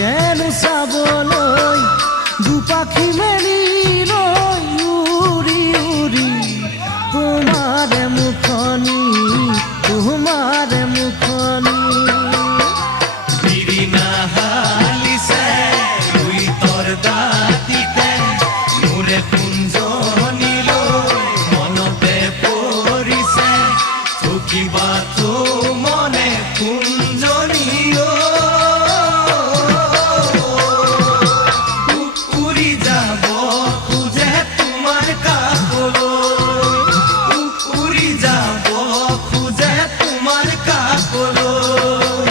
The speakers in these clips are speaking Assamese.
কেন চাবলৈ দুপাখি মেলি লৈ উৰি উৰি তোমাৰে মুখনি তোমাৰে মুখনি বিৰিণাহালিছে দুই তৰ দাঁতিতে মোৰে কুঞ্জনীলৈ মনতে পৰিছে থকিবা তো মনে কুঞ্জনী উৰি যাব খোজে তোমাৰ কাষলৈ উৰি যাব খোজে তোমাৰ কাষলৈ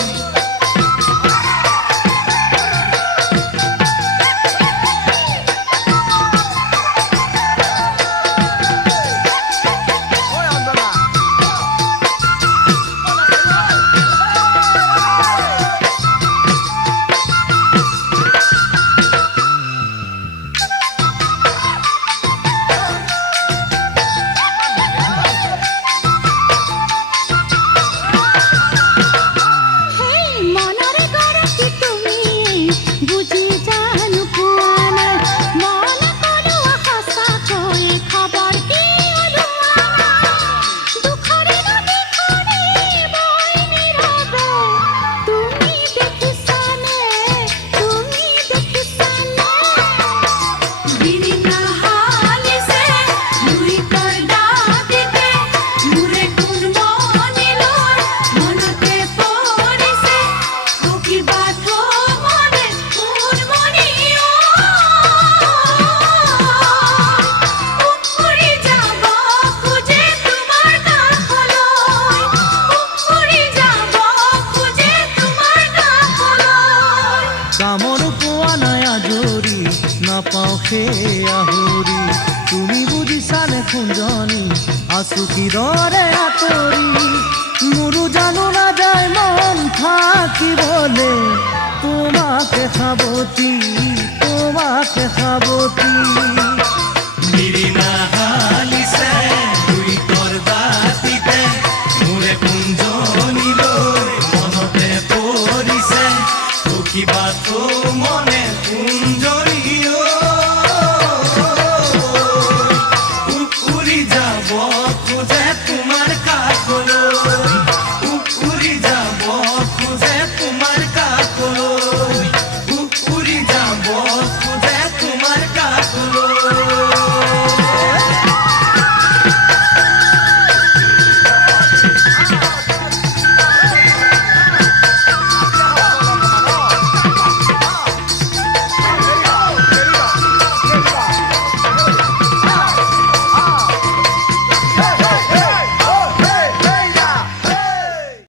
কামৰ পোৱা নাই আজৰি নাপাওঁ সেই আহুৰি তুমি বুজিছানে কুঞ্জনী আছো কিদৰে আঁতৰি মোৰো জানো নাযায় মন থাকিবলে তোমাকে সাৱতি